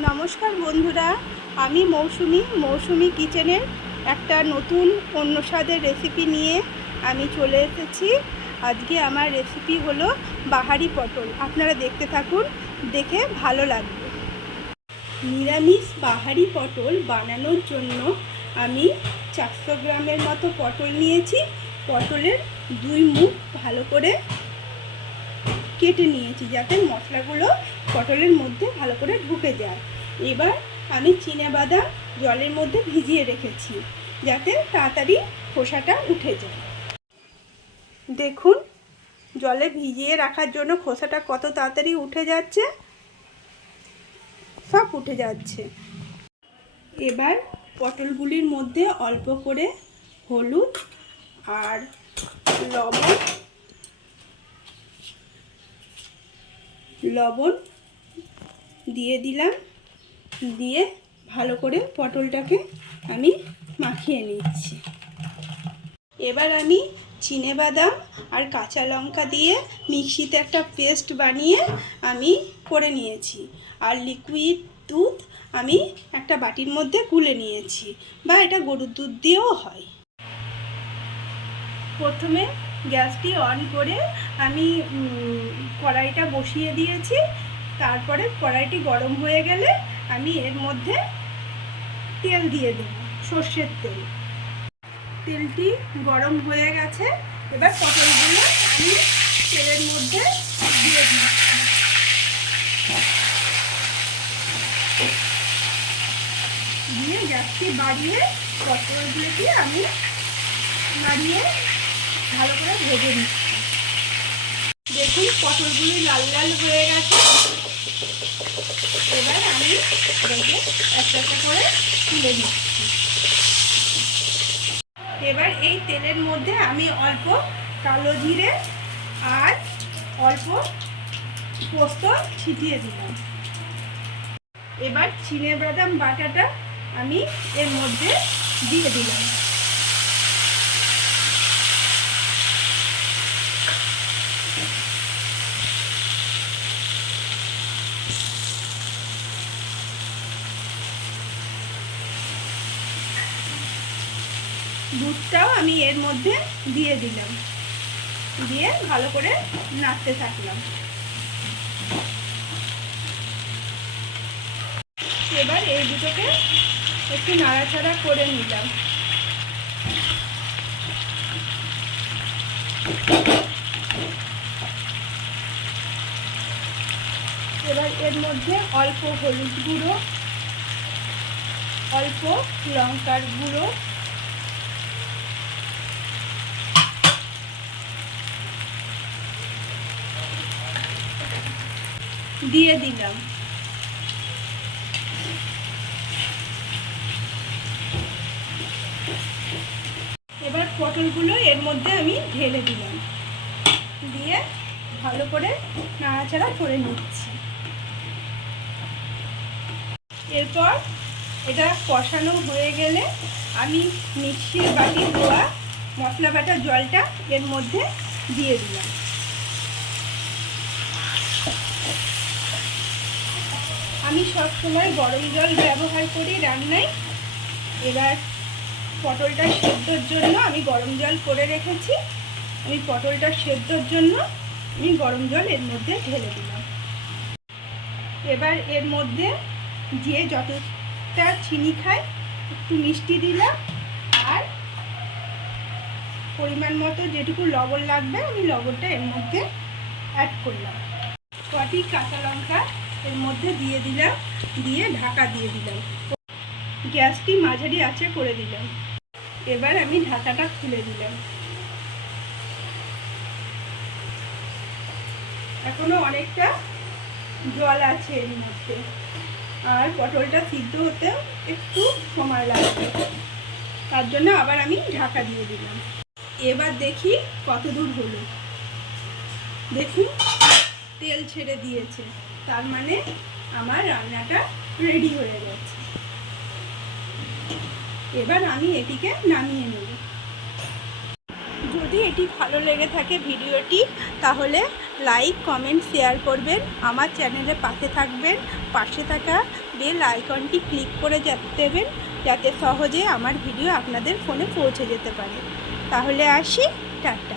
নমস্কার বন্ধুরা, আমি মৌসুমি মৌসুমি কিচেনের একটা নতুন অন্য স্বাদের রেসিপি নিয়ে আমি চলে এসেছি। আজকে আমার রেসিপি হলো বাহারি পটল। আপনারা দেখতে থাকুন, দেখে ভালো লাগবে। নিরামিষ বাহারি পটল বানানোর জন্য আমি চারশো গ্রামের মতো পটল নিয়েছি। পটলের দুই মুখ ভালো করে কেটে নিয়েছি যাতে মশলাগুলো পটলের মধ্যে ভালো করে ঢুকে যায়। এবার আমি চিনে বাদাম জলের মধ্যে ভিজিয়ে রেখেছি যাতে তাড়াতাড়ি খোসাটা উঠে যায়। দেখুন, জলে ভিজিয়ে রাখার জন্য খোসাটা কত তাড়াতাড়ি উঠে যাচ্ছে। সব উঠে যাচ্ছে। এবার পটলগুলির মধ্যে অল্প করে হলুদ আর লবণ লবণ দিয়ে দিলাম। দিয়ে ভালো করে পটলটাকে আমি মাখিয়ে নিচ্ছি। এবার আমি বাদাম আর কাঁচা লঙ্কা দিয়ে মিক্সিতে একটা পেস্ট বানিয়ে আমি করে নিয়েছি। আর লিকুইড দুধ আমি একটা বাটির মধ্যে গুলে নিয়েছি বা এটা গরুর দুধ দিয়েও হয়। প্রথমে গ্যাসটি অন করে আমি কড়াইটা বসিয়ে দিয়েছি। তারপরে কড়াইটি গরম হয়ে গেলে আমি এর মধ্যে তেল দিয়ে দেব, সর্ষের তেল। তেলটি গরম হয়ে গেছে। এবার পটলগুলো আমি তেলের মধ্যে দিয়ে দিচ্ছি। দিয়ে গ্যাসটি বাড়িয়ে পটলগুলোকে আমি নাড়িয়ে ভালো করে ভেজে নিচ্ছি। দেখুন, পটলগুলি লাল লাল হয়ে গেছে। এবার আমি এটাকে একটা একটা করে তুলে দিচ্ছি এবার এই তেলের মধ্যে আমি অল্প কালো জিরে আর অল্প পোস্ত ছিটিয়ে দিলাম। এবার চিনে বাদাম বাটাটা আমি এর মধ্যে দিয়ে দিলাম। দুধটাও আমি এর মধ্যে দিয়ে দিলাম। দিয়ে ভালো করে নাড়তে থাকলাম। এবার এই দুটোকে একটু নাড়াচাড়া করে নিলাম। এবার এর মধ্যে অল্প হলুদ গুঁড়ো, অল্প লঙ্কার গুঁড়ো দিয়ে দিলাম। এবার পটলগুলো এর মধ্যে আমি ঢেলে দিলাম। দিয়ে ভালো করে নাড়াচাড়া করে নিচ্ছি। এরপর এটা কষানো হয়ে গেলে আমি মিক্সির বাটি ধোয়া মশলা বাটার জলটা এর মধ্যে দিয়ে দিলাম। আমি সবসময় গরম জল ব্যবহার করি রান্নায়। এবার পটলটা সেদ্ধর জন্য আমি গরম জল করে রেখেছি। আমি পটলটা সেদ্ধর জন্য আমি গরম জল এর মধ্যে ঢেলে দিলাম। এবার এর মধ্যে যে যতটা চিনি খায় একটু মিষ্টি দিলাম। আর পরিমাণ মতো যেটুকু লবণ লাগবে, আমি লবণটা এর মধ্যে অ্যাড করলাম। কটি কাঁচা লঙ্কা এর মধ্যে দিয়ে দিলাম, দিয়ে ঢাকা দিয়ে দিলাম। গ্যাসটি মাঝারি আঁচে করে দিলাম। এবার আমি ঢাকাটা খুলে দিলাম। এখনও অনেকটা জল আছে এর মধ্যে। আর পটলটা সিদ্ধ হতে একটু সময় লাগবে। তার জন্য আবার আমি ঢাকা দিয়ে দিলাম। এবার দেখি কত দূর হলো। দেখুন। তেল ছেড়ে দিয়েছে। তার মানে আমার রান্নাটা রেডি হয়ে গেছে। এবার আমি এটিকে নামিয়ে নেব। যদি এটি ভালো লেগে থাকে ভিডিওটি, তাহলে লাইক, কমেন্ট, শেয়ার করবেন। আমার চ্যানেলে পাশে থাকবেন। পাশে থাকা বেল আইকনটি ক্লিক করে দেবেন, যাতে সহজে আমার ভিডিও আপনাদের ফোনে পৌঁছে যেতে পারে। তাহলে আসি, টাটা।